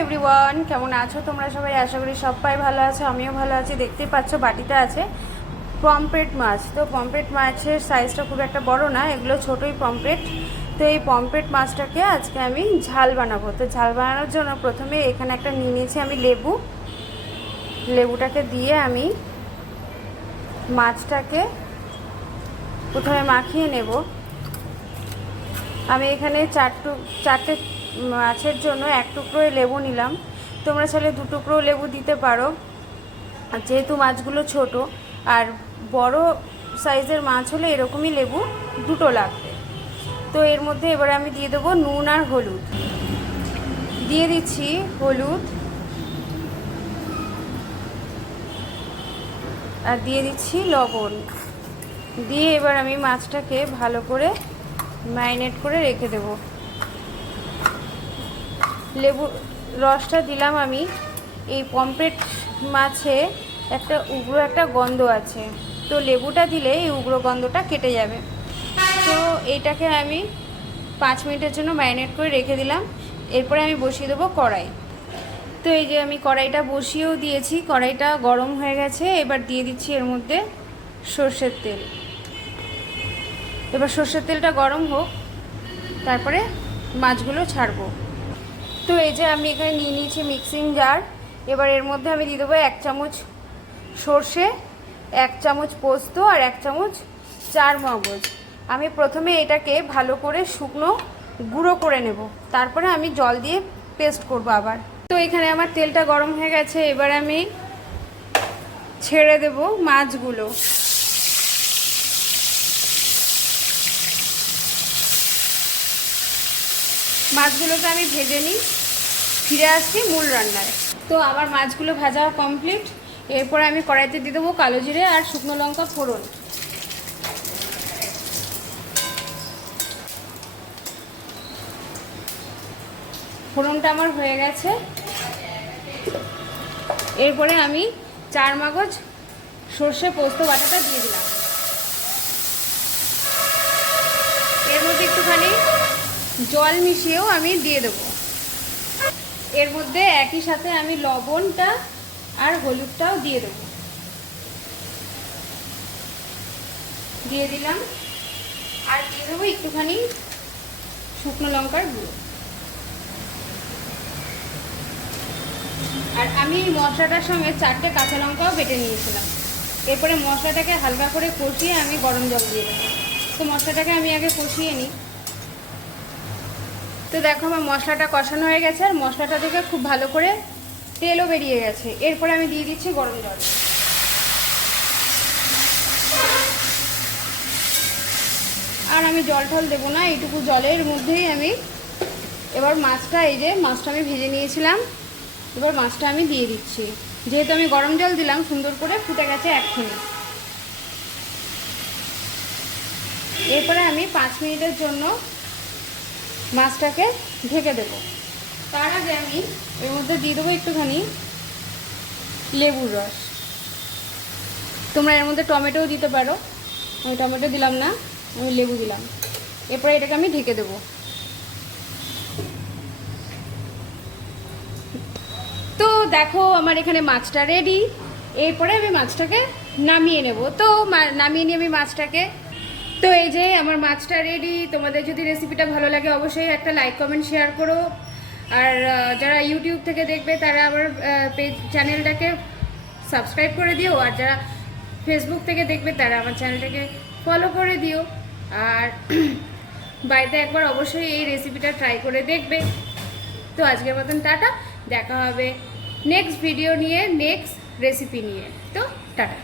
Everyone, কেমন আছো তোমরা সবাই? আশা করি সবাই ভালো আছো, আমিও ভালো আছি। দেখতেই পাচ্ছ বাটিতে আছে পমফ্রেট মাছ। তো পমফ্রেট মাছের সাইজটা খুব একটা বড় না, এগুলো ছোটোই পমফ্রেট। তো এই পমফ্রেট মাছটাকে আজকে আমি ঝাল বানাবো। তো ঝাল বানানোর জন্য প্রথমে এখানে একটা নিয়ে নিয়েছি আমি লেবুটাকে দিয়ে আমি মাছটাকে প্রথমে মাখিয়ে নেব। আমি এখানে চারটে মাছের জন্য এক টুকরো লেবু নিলাম। তোমরা চাইলে 2 টুকরো লেবু দিতে পারো, আর যেহেতু মাছগুলো ছোট আর বড় সাইজের মাছ হলে এরকমই লেবু 2টো লাগবে। তো এর মধ্যে এবারে আমি দিয়ে দেবো নুন আর হলুদ। দিয়ে দিচ্ছি হলুদ আর দিয়ে দিচ্ছি লবণ। দিয়ে এবার আমি মাছটাকে ভালো করে ম্যারিনেট করে রেখে দেব। লেবুর রসটা দিলাম আমি। এই পমফ্রেট মাছে উগ্র একটা গন্ধ আছে, তো লেবুটা দিলে এই উগ্র গন্ধটা কেটে যাবে। তো এইটাকে আমি 5 মিনিটের জন্য ম্যারিনেট করে রেখে দিলাম। এরপরে আমি বসিয়ে দেবো কড়াই। তো এই যে আমি কড়াইটা বসিয়েও দিয়েছি, কড়াইটা গরম হয়ে গেছে। এবার দিয়ে দিচ্ছি এর মধ্যে সর্ষের তেল। এবার সর্ষের তেলটা গরম হোক, তারপরে মাছগুলো ছাড়বো। তো এই যে আমি এখানে নিয়ে নিয়েছি মিক্সিং জার। এবার এর মধ্যে আমি দিয়ে দেবো 1 চামচ সর্ষে, 1 চামচ পোস্ত আর 1 চামচ চার মগজ। আমি প্রথমে এটাকে ভালো করে শুকনো গুঁড়ো করে নেব, তারপরে আমি জল দিয়ে পেস্ট করব আবার। তো এখানে আমার তেলটা গরম হয়ে গেছে। এবার আমি ছেড়ে দেব মাছগুলো। মাছগুলোকে আমি ভেজে নিই, ফিরে আসছি মূল রান্নায়। তো আমার মাছগুলো ভাজা কমপ্লিট। এরপর আমি কড়াইতে দিয়ে দেবো কালো জিরে আর শুকনো লঙ্কা ফোড়ন। ফোড়নটা আমার হয়ে গেছে। এরপরে আমি চার মগজ সর্ষে পোস্ত বাটাটা দিয়ে দিলাম। এর মধ্যে একটুখানি জল মিশিয়েও আমি দিয়ে দেবো। এর মধ্যে একই সাথে আমি লবণটা আর হলুদটাও দিয়ে দেবো। দিয়ে দিলাম। আর দিয়ে দেবো একটুখানি শুকনো লঙ্কার গুঁড়ো। আর আমি এই মশলাটার সঙ্গে 4টে কাঁচা লঙ্কাও বেটে নিয়েছিলাম। এরপরে মশলাটাকে হালকা করে কষিয়ে আমি গরম জল দিয়ে দেবো। তো মশলাটাকে আমি আগে কষিয়ে নিই। তো দেখো আমার মশলাটা কষানো হয়ে গেছে, আর মশলাটা থেকে খুব ভালো করে তেলও বেরিয়ে গেছে। এরপরে আমি দিয়ে দিচ্ছি গরম জল। আর আমি জল টল দেবো না, এইটুকু জলের মধ্যেই আমি এবার মাছটা, এই যে মাছটা আমি ভেজে নিয়েছিলাম, এবার মাছটা আমি দিয়ে দিচ্ছি। যেহেতু আমি গরম জল দিলাম, সুন্দর করে ফুটে গেছে এক্ষুনি। এরপরে আমি 5 মিনিটের জন্য মাছটাকে ঢেকে দেবো। তার আগে আমি এর মধ্যে দিয়ে দেবো একটুখানি লেবুর রস। তোমরা এর মধ্যে টমেটোও দিতে পারো, আমি টমেটো দিলাম না, আমি লেবু দিলাম। এরপরে এটাকে আমি ঢেকে দেবো। তো দেখো আমার এখানে মাছটা রেডি। এরপরে আমি মাছটাকে নামিয়ে নেব। তো নামিয়ে নিয়ে আমি মাছটাকে, তো এই যে আমার মাছটা রেডি। তোমাদের যদি রেসিপিটা ভালো লাগে অবশ্যই একটা লাইক কমেন্ট শেয়ার করো। আর যারা ইউটিউব থেকে দেখবে তারা আমার চ্যানেলটাকে সাবস্ক্রাইব করে দিও। আর যারা ফেসবুক থেকে দেখবে তারা আমার চ্যানেলটাকে ফলো করে দিও। আর বাড়িতে একবার অবশ্যই এই রেসিপিটা ট্রাই করে দেখবে। তো আজকের মতন টাটা, দেখা হবে নেক্সট ভিডিও নিয়ে, নেক্সট রেসিপি নিয়ে। তো টাটা।